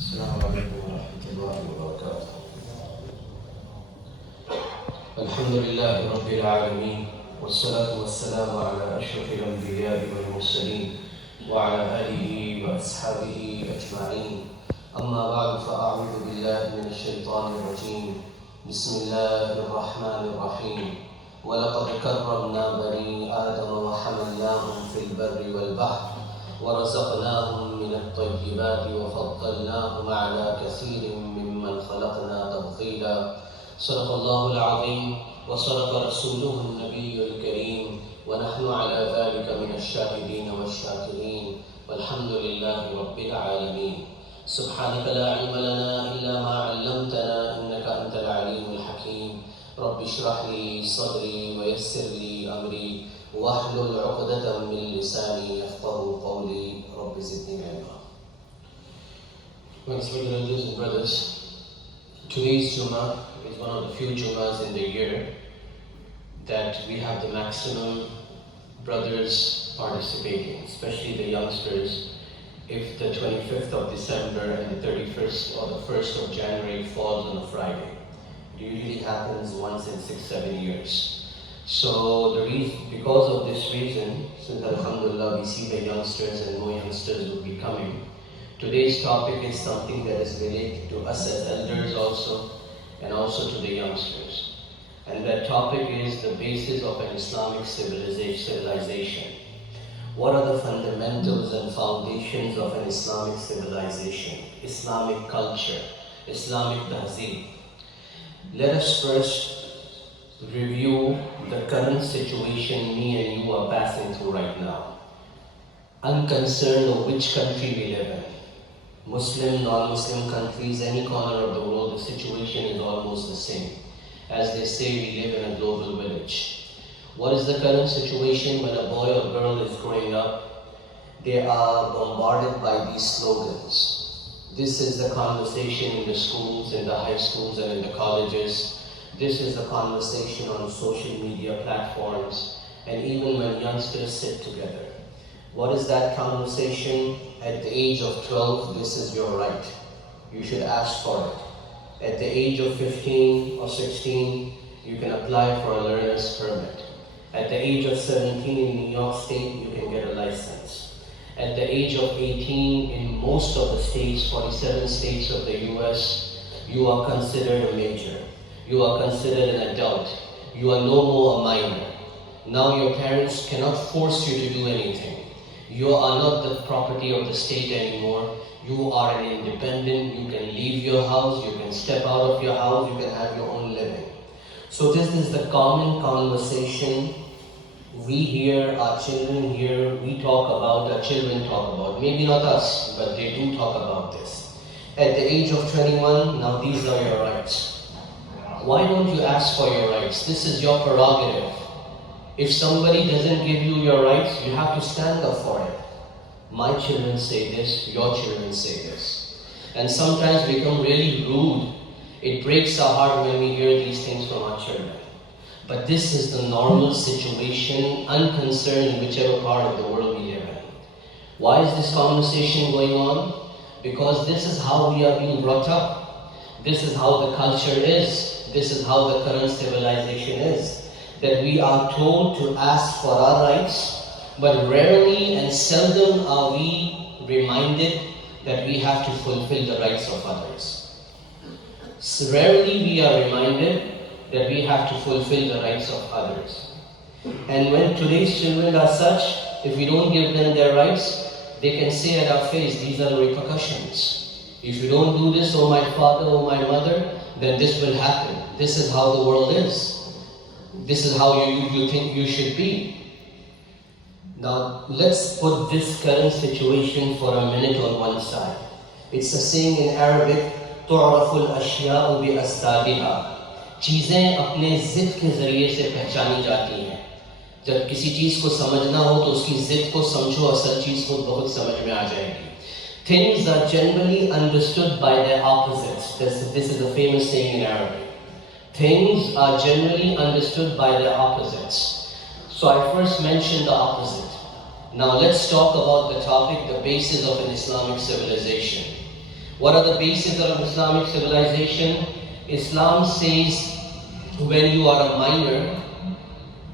السلام عليكم ورحمة الله وبركاته. الحمد لله رب العالمين، والصلاة والسلام على أشرف الأنبياء والمرسلين وعلى آله وأصحابه أجمعين. أما بعد، فأعوذ بالله من الشيطان الرجيم. بسم الله الرحمن الرحيم. ولقد كرمنا بني آدم وحملناهم في البر والبحر ورزقناهم من الطيبات وفضلناهم على كثير ممن خلقنا تفضيلا. صدق الله العظيم وصدق رسوله النبي الكريم، ونحن على ذلك من الشاهدين والشاكرين، والحمد لله رب العالمين. سبحانك لا علم لنا إلا ما علمتنا إنك أنت العليم الحكيم. رب اشرح لي صدري ويسر لي أمري واحلل عقدة من لساني يفقهوا قولي رب زدني علما. My respected elders and brothers, today's Jumma is one of the few Jummas in the year that we have the maximum brothers participating, especially the youngsters. If the 25th of December and the 31st or the 1st of January falls on a Friday, it usually happens once in 6-7 years. So because of this reason, since Alhamdulillah we see the youngsters and more youngsters will be coming, today's topic is something that is related to us as elders also, and also to the youngsters. And that topic is the basis of an Islamic civilization. What are the fundamentals and foundations of an Islamic civilization, Islamic culture, Islamic tahzeeb? Let us first review the current situation me and you are passing through right now. Unconcerned of which country we live in, Muslim, non-Muslim countries, any corner of the world, the situation is almost the same. As they say, we live in a global village. What is the current situation when a boy or girl is growing up? They are bombarded by these slogans. This is the conversation in the schools, in the high schools and in the colleges. This is the conversation on social media platforms, and even when youngsters sit together. What is that conversation? At the age of 12, this is your right. You should ask for it. At the age of 15 or 16, you can apply for a learner's permit. At the age of 17 in New York State, you can get a license. At the age of 18, in most of the states, 47 states of the US, you are considered a major. You are considered an adult. You are no more a minor. Now your parents cannot force you to do anything. You are not the property of the state anymore. You are an independent. You can leave your house. You can step out of your house. You can have your own living. So this is the common conversation we hear, our children hear, we talk about, our children talk about. Maybe not us, but they do talk about this. At the age of 21, now these are your rights. Why don't you ask for your rights? This is your prerogative. If somebody doesn't give you your rights, you have to stand up for it. My children say this, your children say this. And sometimes become really rude. It breaks our heart when we hear these things from our children. But this is the normal situation, unconcerned in whichever part of the world we live in. Why is this conversation going on? Because this is how we are being brought up. This is how the culture is. This is how the current civilization is. That we are told to ask for our rights, but rarely and seldom are we reminded that we have to fulfill the rights of others. So rarely we are reminded that we have to fulfill the rights of others. And when today's children are such, if we don't give them their rights, they can say at our face, these are the repercussions. If you don't do this, oh my father, oh my mother, then this will happen. This is how the world is. This is how you think you should be. Now, let's put this current situation for a minute on one side. It's a saying in Arabic, تُعْرَفُ الْأَشْيَاءُ بِأَسْبَابِهَا. चीज़ें अपने ज़िद के ज़रिए से पहचानी जाती हैं. जब किसी चीज़ को समझना हो तो उसकी ज़िद को समझो, असल चीज़ को बहुत समझ में आ जाएगी. Things are generally understood by their opposites. This is a famous saying in Arabic. Things are generally understood by their opposites. So I first mentioned the opposite. Now let's talk about the topic, the basis of an Islamic civilization. What are the bases of Islamic civilization? Islam says when you are a minor,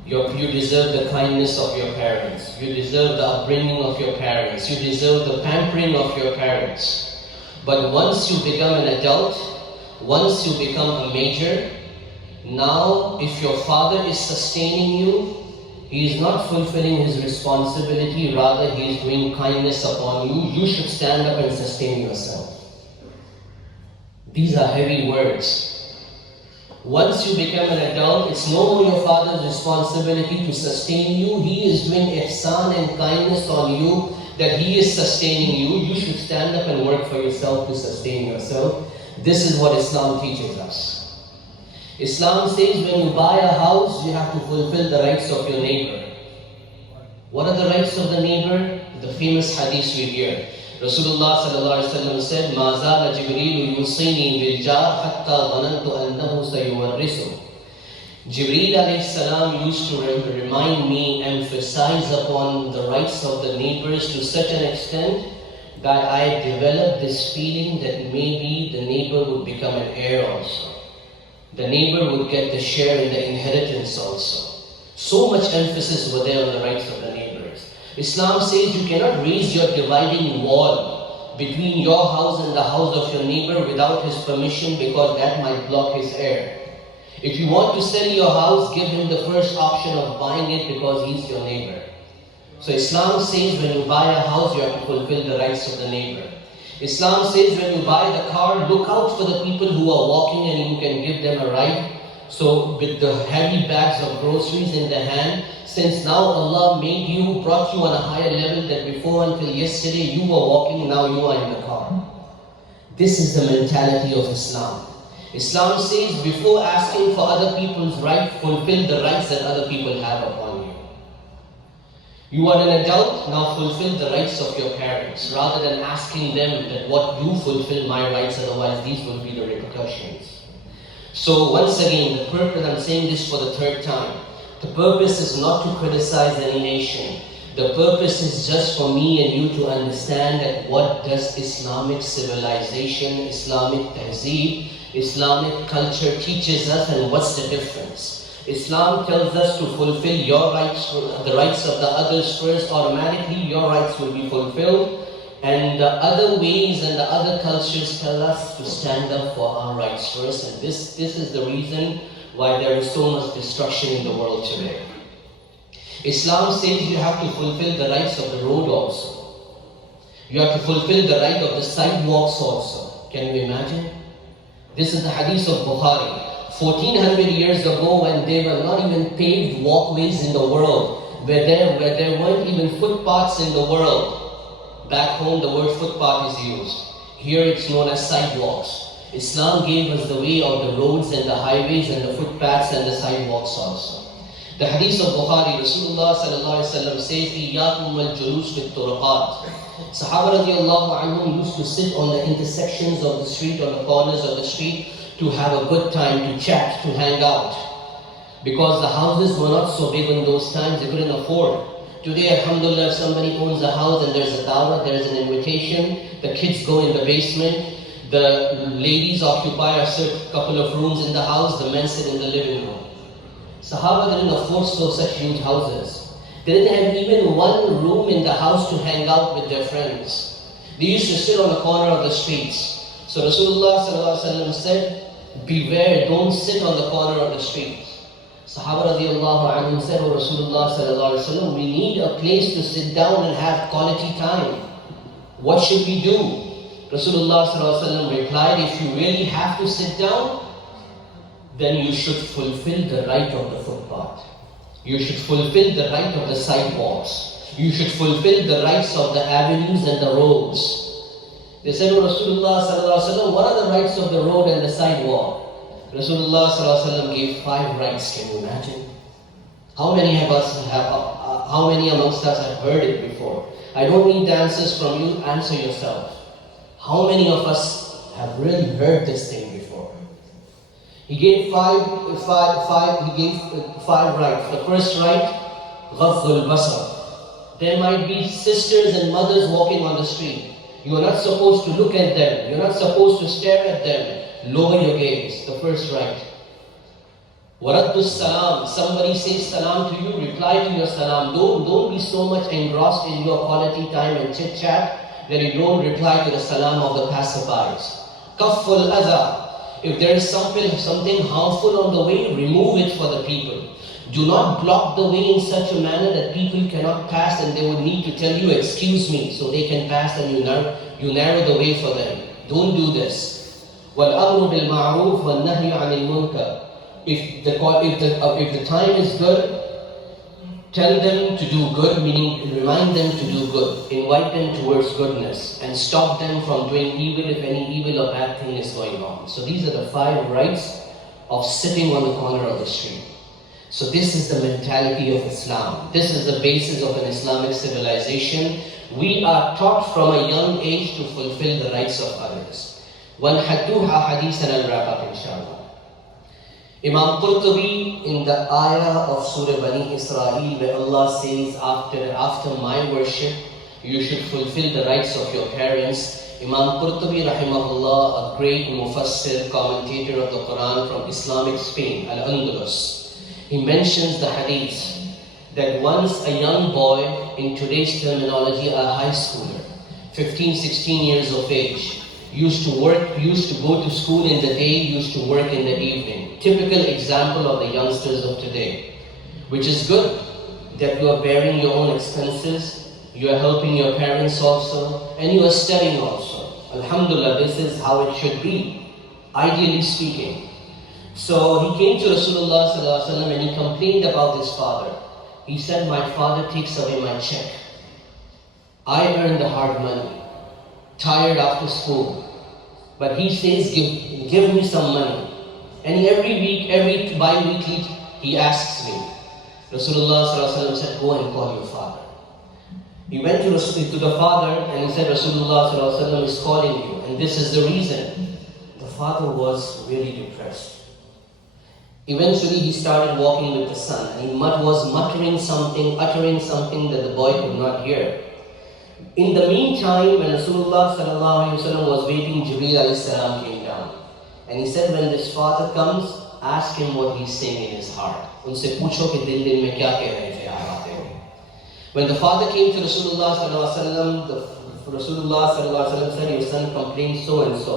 you deserve the kindness of your parents. You deserve the upbringing of your parents. You deserve the pampering of your parents. But once you become an adult, once you become a major, now if your father is sustaining you, he is not fulfilling his responsibility, rather he is doing kindness upon you. You should stand up and sustain yourself. These are heavy words. Once you become an adult, it's no more your father's responsibility to sustain you. He is doing ihsan and kindness on you, that he is sustaining you. You should stand up and work for yourself to sustain yourself. This is what Islam teaches us. Islam says when you buy a house, you have to fulfill the rights of your neighbor. What are the rights of the neighbor? The famous hadith we hear. Rasulullah sallallahu alaihi wasallam said, "Ma zala Jibreel yusini bil jar hatta dhanantu annahu sayuwarrisu." Jibreel alayhi salam used to remind me, emphasize upon the rights of the neighbors to such an extent that I developed this feeling that maybe the neighbor would become an heir also. The neighbor would get the share in the inheritance also. So much emphasis was there on the rights of the neighbors. Islam says you cannot raise your dividing wall between your house and the house of your neighbor without his permission, because that might block his heir. If you want to sell your house, give him the first option of buying it because he's your neighbor. So Islam says when you buy a house, you have to fulfill the rights of the neighbor. Islam says when you buy the car, look out for the people who are walking and you can give them a ride. So with the heavy bags of groceries in the hand, since now Allah made you, brought you on a higher level that before until yesterday you were walking, now you are in the car. This is the mentality of Islam. Islam says before asking for other people's rights, fulfill the rights that other people have upon you. You are an adult, now fulfill the rights of your parents, rather than asking them that what you fulfill my rights, otherwise these will be the repercussions. So once again, the purpose, I'm saying this for the third time, the purpose is not to criticize any nation. The purpose is just for me and you to understand that what does Islamic civilization, Islamic tahzeeb, Islamic culture teaches us, and what's the difference. Islam tells us to fulfill your rights, the rights of the others first. Automatically your rights will be fulfilled. And the other ways and the other cultures tell us to stand up for our rights first. And this is the reason why there is so much destruction in the world today. Islam says you have to fulfill the rights of the road also. You have to fulfill the right of the sidewalks also. Can you imagine? This is the hadith of Bukhari. 1400 years ago, when there were not even paved walkways in the world, where there weren't even footpaths in the world. Back home the word footpath is used. Here it's known as sidewalks. Islam gave us the way of the roads and the highways and the footpaths and the sidewalks also. The hadith of Bukhari, Rasulullah sallallahu alaihi wasallam says, "Iyyakum wal julus fit turqat." Sahaba radiallahu anhum used to sit on the intersections of the street, on the corners of the street, to have a good time, to chat, to hang out. Because the houses were not so big in those times, they couldn't afford. Today, alhamdulillah, if somebody owns a house and there's a dawah, there's an invitation, the kids go in the basement, the ladies occupy a certain couple of rooms in the house, the men sit in the living room. Sahaba didn't afford such huge houses. They didn't have even one room in the house to hang out with their friends. They used to sit on the corner of the streets. So Rasulullah sallallahu alaihi wasallam said, beware, don't sit on the corner of the street. Sahaba radiallahu anhum said, "Oh Rasulullah sallallahu alaihi wasallam, we need a place to sit down and have quality time. What should we do?" Rasulullah sallallahu alaihi wasallam replied, "If you really have to sit down, then you should fulfill the right of the footpath. You should fulfill the right of the sidewalks. You should fulfill the rights of the avenues and the roads." They said, "Oh Rasulullah sallallahu alaihi wasallam, what are the rights of the road and the sidewalk?" Rasulullah sallallahu alaihi wasallam gave 5 rights. Can you imagine? How many amongst us have heard it before? I don't need the answers from you. Answer yourself. How many of us have really heard this thing before? He gave five rights. The first right, ghadul basar. There might be sisters and mothers walking on the street. You are not supposed to look at them. You're not supposed to stare at them. Lower your gaze. The first right. Waraddu salam. Somebody says salam to you, reply to your salam. Don't be so much engrossed in your quality time and chit chat that you don't reply to the salam of the passerbys. Kafful adha. If there is something harmful on the way, remove it for the people. Do not block the way in such a manner that people cannot pass and they would need to tell you, excuse me, so they can pass, and you narrow the way for them. Don't do this. وَالْأَمْرُ بِالْمَعْرُوفِ وَالنَّهْيُ عَنِ الْمُنْكَرِ. If the time is good, tell them to do good, meaning remind them to do good. Invite them towards goodness and stop them from doing evil if any evil or bad thing is going on. So these are the 5 rights of sitting on the corner of the street. So this is the mentality of Islam. This is the basis of an Islamic civilization. We are taught from a young age to fulfill the rights of others. One hadduha hadith, and I'll wrap up inshallah. Imam Qurtubi in the ayah of Surah Bani Israel, where Allah says, after my worship, you should fulfill the rights of your parents. Imam Qurtubi rahimahullah, a great mufassir, commentator of the Quran from Islamic Spain, Al-Andalus, he mentions the hadith that once a young boy, in today's terminology a high schooler, 15, 16 years of age, used to go to school in the day, used to work in the evening. Typical example of the youngsters of today, which is good, that you are bearing your own expenses, you are helping your parents also, and you are studying also. Alhamdulillah, this is how it should be, ideally speaking. So he came to Rasulullah sallallahu alaihi wasallam and he complained about his father. He said, my father takes away my check. I earn the hard money, tired after school. But he says, give me some money. And every week, every bi-weekly, he asks me. Rasulullah sallallahu alaihi wasallam said, go and call your father. He went to the father and he said, Rasulullah sallallahu alaihi wasallam is calling you. And this is the reason. The father was really depressed. Eventually he started walking with the son. And he was uttering something that the boy could not hear. In the meantime, when Rasulullah sallallahu alaihi wasallam was waiting, Jibreel alayhi salam came down. And he said, when this father comes, ask him what he's saying in his heart. Unse pucho ki dil mein kya keh rahe the aap aate ho. When the father came to Rasulullah sallallahu alaihi wasallam, Rasulullah sallallahu alaihi wasallam said, your son complained so and so.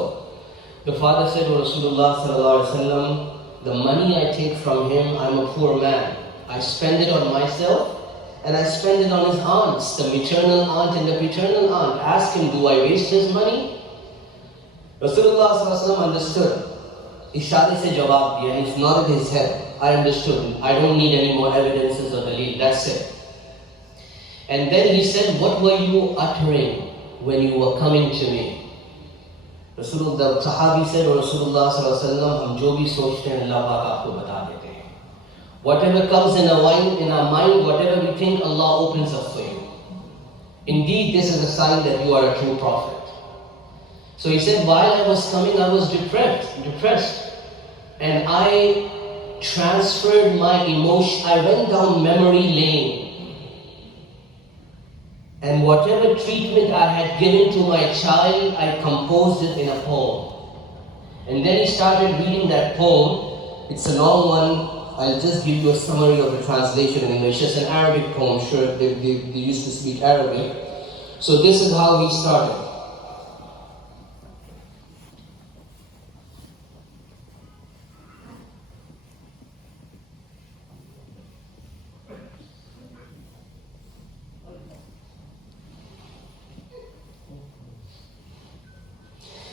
The father said to Rasulullah sallallahu alaihi wasallam, the money I take from him, I'm a poor man. I spend it on myself. And I spend it on his aunts, the maternal aunt and the paternal aunt. Ask him, do I waste his money? Rasulullah sallallahu alaihi wasallam understood. Ishare se jawab diya, and he's nodded his head. I understood. I don't need any more evidences or dalil. That's it. And then he said, what were you uttering when you were coming to me? The Sahabi said, Rasulullah sallallahu alaihi wasallam, hum jo bhi sochte hain, Allah paak aapko bata dete hain. Whatever comes in our mind, whatever we think, Allah opens up for you. Indeed, this is a sign that you are a true prophet. So he said, while I was coming, I was depressed. And I transferred my emotion, I went down memory lane. And whatever treatment I had given to my child, I composed it in a poem. And then he started reading that poem. It's a long one. I'll just give you a summary of the translation in English. It's an Arabic poem, sure, they used to speak Arabic. So this is how he started.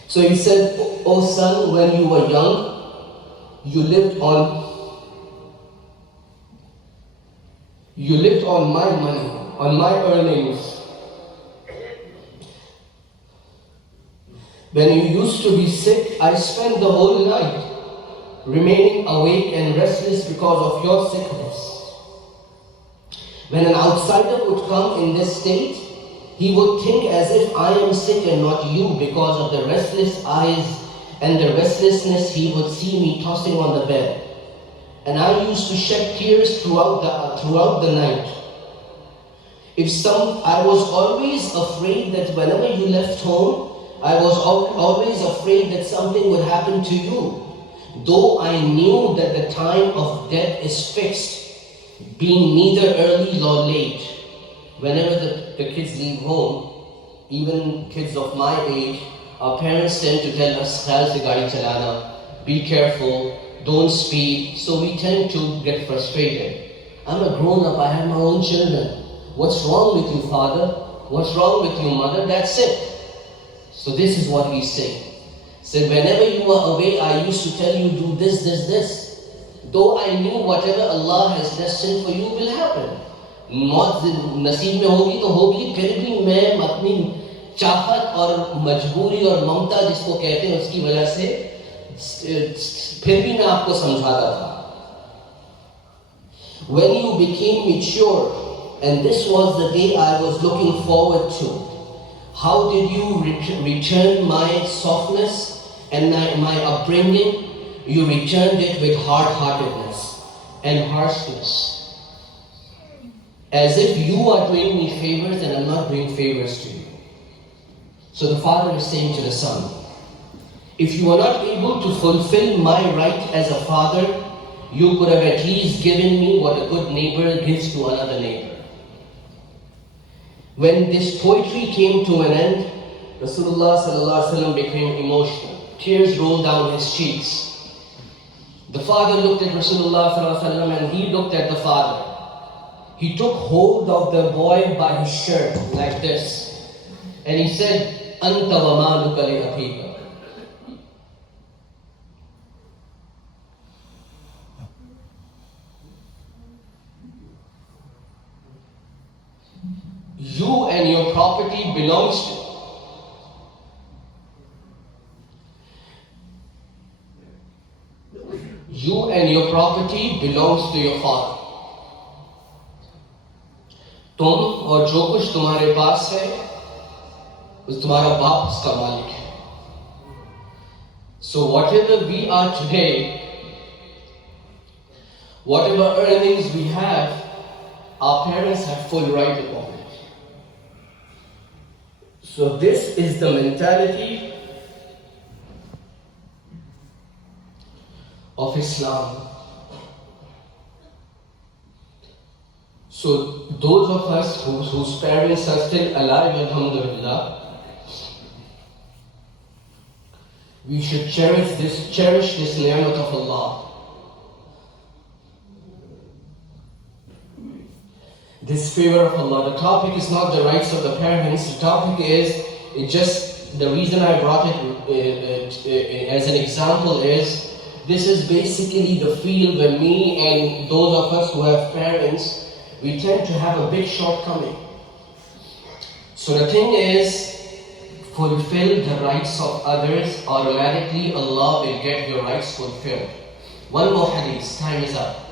So he said, O son, when you were young, you lived on my money, on my earnings. When you used to be sick, I spent the whole night remaining awake and restless because of your sickness. When an outsider would come in this state, he would think as if I am sick and not you, because of the restless eyes and the restlessness he would see me tossing on the bed. And I used to shed tears throughout the night. I was always afraid that whenever you left home, I was always afraid that something would happen to you. Though I knew that the time of death is fixed, being neither early nor late. Whenever the kids leave home, even kids of my age, our parents tend to tell us, "Khayal se gaadi chalana, be careful, don't speed." So we tend to get frustrated. I'm a grown up, I have my own children. What's wrong with you, father? What's wrong with you, mother? That's it. So this is what he's saying. Said, whenever you were away, I used to tell you, do this, this, this. Though I knew whatever Allah has destined for you will happen. मौत नसीब में होगी तो होगी, फिर भी मैं अपनी चाहत और मजबूरी और ममता जिसको कहते हैं उसकी वजह से फिर भी मैं आपको समझाता था. When you became mature, and this was the day I was looking forward to, how did you return my softness and my upbringing? You returned it with hard-heartedness and harshness, as if you are doing me favors and I'm not doing favors to you. So the father is saying to the son, if you are not able to fulfill my right as a father, you could have at least given me what a good neighbor gives to another neighbor. When this poetry came to an end, Rasulullah sallallahu alaihi wasallam became emotional. Tears rolled down his cheeks. The father looked at Rasulullah sallallahu alaihi wasallam and he looked at the father. He took hold of the boy by his shirt like this, and he said, "Anta wa maluka li akhika." You and your property belongs to you and your property belongs to your father. तुम और जो कुछ तुम्हारे पास है उस तुम्हारा बाप उसका मालिक है. So whatever we are today, whatever earnings we have, our parents have full right upon it. So this is the mentality of Islam. So those of us whose parents are still alive, alhamdulillah, we should cherish this ni'mat of Allah. This favor of Allah. The topic is not the rights of the parents. The topic is, the reason I brought it as an example is, this is basically the field where me and those of us who have parents, we tend to have a big shortcoming. So the thing is, fulfill the rights of others, automatically Allah will get your rights fulfilled. One more hadith, time is up.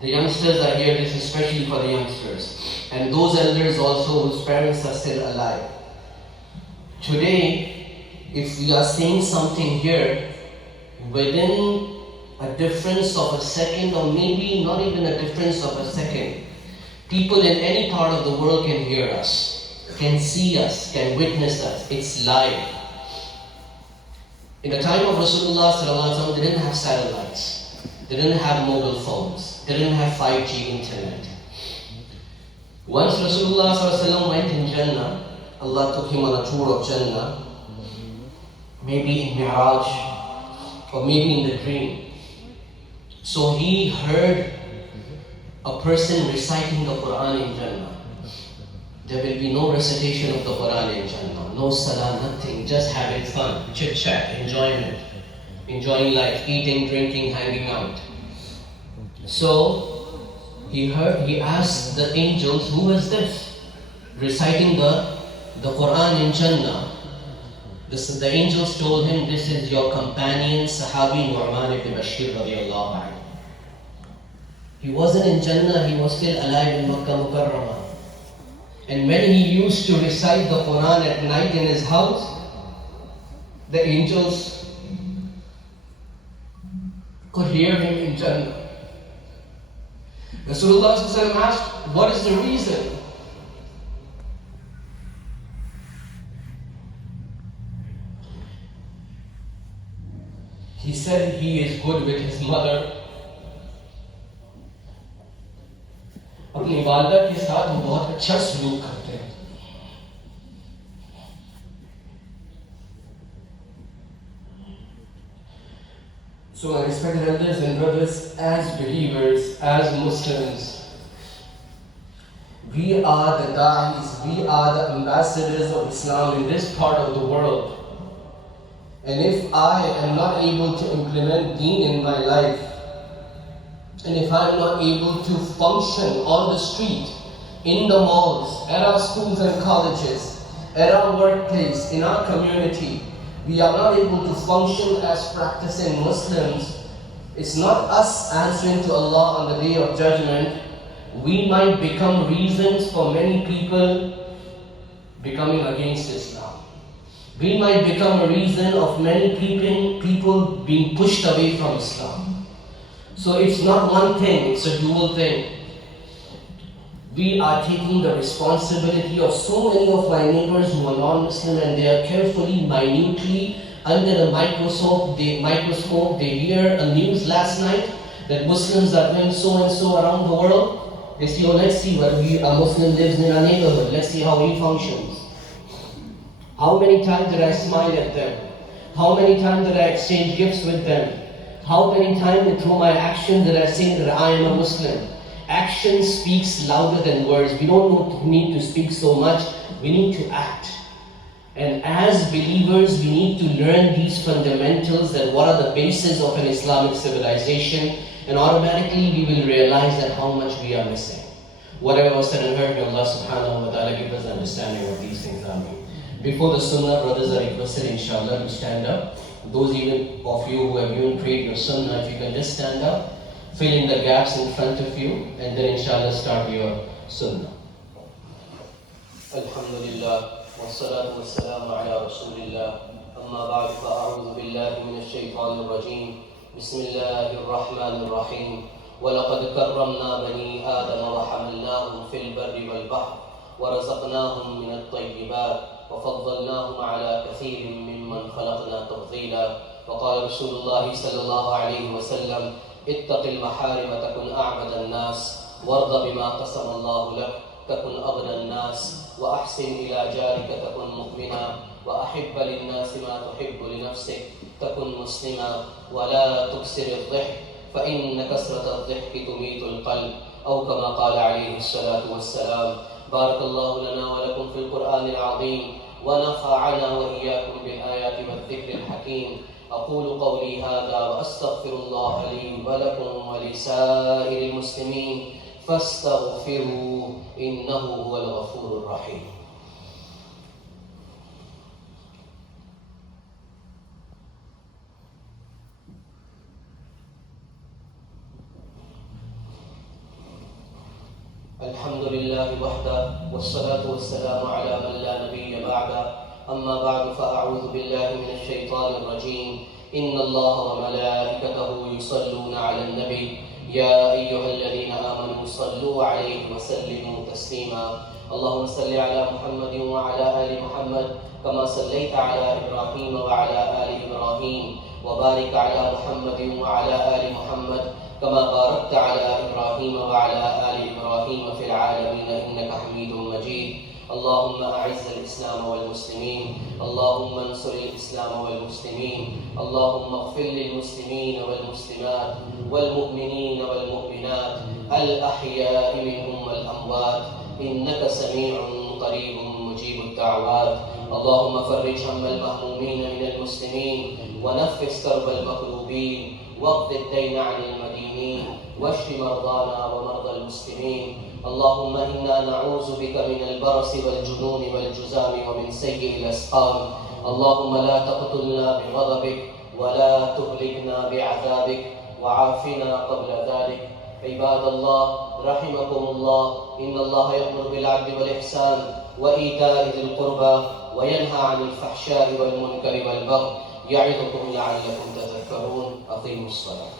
The youngsters are here, this is especially for the youngsters. And those elders also whose parents are still alive. Today, if we are saying something here, within a difference of a second, or maybe not even a difference of a second, people in any part of the world can hear us, can see us, can witness us. It's live. In the time of Rasulullah sallallahu alaihi wasallam, they didn't have satellites, they didn't have mobile phones, they didn't have 5G internet. Once Rasulullah sallallahu alaihi wasallam went in Jannah, Allah took him on a tour of Jannah, maybe in Mi'raj, or maybe in the dream. So he heard a person reciting the Quran in Jannah. There will be no recitation of the Quran in Jannah, no salah, nothing, just having fun, chit chat, enjoyment, enjoying life, eating, drinking, hanging out. So he asked the angels, who is this reciting the Quran in Jannah? The angels told him, this is your companion, Sahabi Nu'man ibn Bashir radiallahu anhu. He wasn't in Jannah, he was still alive in Makkah Mukarramah. And when he used to recite the Quran at night in his house, the angels could hear him in Jannah. Rasulullah asked, what is the reason? He said he is good with his mother. अपनी वालिदा के साथ वो बहुत अच्छा सलूक करते हैं. So my respected elders and brothers, as believers, as Muslims, we are the da'is, we are the ambassadors of Islam in this part of the world. And if I am not able to implement deen in my life, and if I am not able to function on the street, in the malls, at our schools and colleges, at our workplace, in our community, we are not able to function as practicing Muslims, it's not us answering to Allah on the Day of Judgment. We might become reasons for many people becoming against Islam. We might become a reason of many people being pushed away from Islam. So it's not one thing, it's a dual thing. We are taking the responsibility of so many of my neighbors who are non-Muslim, and they are carefully, minutely, under the microscope, they hear a news last night that Muslims are doing so and so around the world. They say, oh, let's see what a Muslim lives in our neighborhood, let's see how he functions. How many times did I smile at them? How many times did I exchange gifts with them? How many times through my actions did I say that I am a Muslim? Action speaks louder than words. We don't need to speak so much, we need to act. And as believers, we need to learn these fundamentals and what are the bases of an Islamic civilization, and automatically we will realize that how much we are missing. Whatever was said and heard, may Allah subhanahu wa ta'ala give us understanding of these things. Ameen. Before the sunnah, brothers are requested inshallah to stand up. Those even of you who have even prayed your sunnah, if you can just stand up, fill in the gaps in front of you, and then inshallah start your sunnah. Alhamdulillah, wassalatu wassalamu ala rasulillah. Amma ba'd, fa'a'udhu billahi minash shaytanir rajim. Bismillahir rahmanir rahim. وَلَقَدْ كَرَّمْنَا بَنِي آدَمَ وَحَمَلْنَاهُمْ فِي الْبَرِّ وَالْبَحْرِ وَرَزَقْنَاهُمْ مِنَ الطَّيِّبَاتِ وَفَضَّلْنَاهُمْ عَلَى كَثِيرٍ مِّمَّنْ خَلَقْنَا تَفْضِيلًا. وقال رسول الله صلى الله عليه وسلم: اتق المحارم تكن أعبد الناس، وارض بما قسم الله لك تكن أغنى الناس، وأحسن إلى جارك تكن مؤمنا، وأحب للناس ما تحب لنفسك تكن مسلما، ولا تكسر الضحك فإن كسرة الضحك تميت القلب، أو كما قال عليه الصلاة والسلام. بارك الله لنا ولكم في القرآن العظيم، ونفعنا وإياكم بالآيات والذكر الحكيم. أقول قولي هذا وأستغفر الله لي ولكم ولسائر المسلمين فاستغفروه إنه هو الغفور الرحيم. الحمد لله وحده، والصلاة والسلام على من لا نبي بعده. أما بعد، فأعوذ بالله من الشيطان الرجيم. إن الله وملائكته يصلون على النبي يا أيها الذين آمنوا صلوا عليه وسلموا تسليما. اللهم صل على محمد وعلى آل محمد كما صليت على إبراهيم وعلى آل إبراهيم، وبارك على محمد وعلى آل محمد كما باركت على إبراهيم وعلى آل إبراهيم في العالمين إنك حميد مجيد. اللهم أعز الإسلام والمسلمين، اللهم انصر الإسلام والمسلمين، اللهم اغفر للمسلمين والمسلمات والمؤمنين والمؤمنات الأحياء منهم والأموات إنك سميع قريب مجيب الدعوات. اللهم فرج هم المهمومين من المسلمين، ونفس كرب المكروبين، واقض الدين عن المدينين، واشف مرضانا ومرضى المسلمين. اللهم إنا نعوذ بك من البرص والجنون والجذام ومن سيء الأسقام. اللهم لا تقتلنا بغضبك ولا تهلكنا بعذابك، وعافنا قبل ذلك. عباد الله رحمكم الله، إن الله يأمر بالعدل والإحسان وإيتاء ذي القربى وينهى عن الفحشاء والمنكر والبغي يعظكم لعلكم تذكرون. أقيموا الصلاة.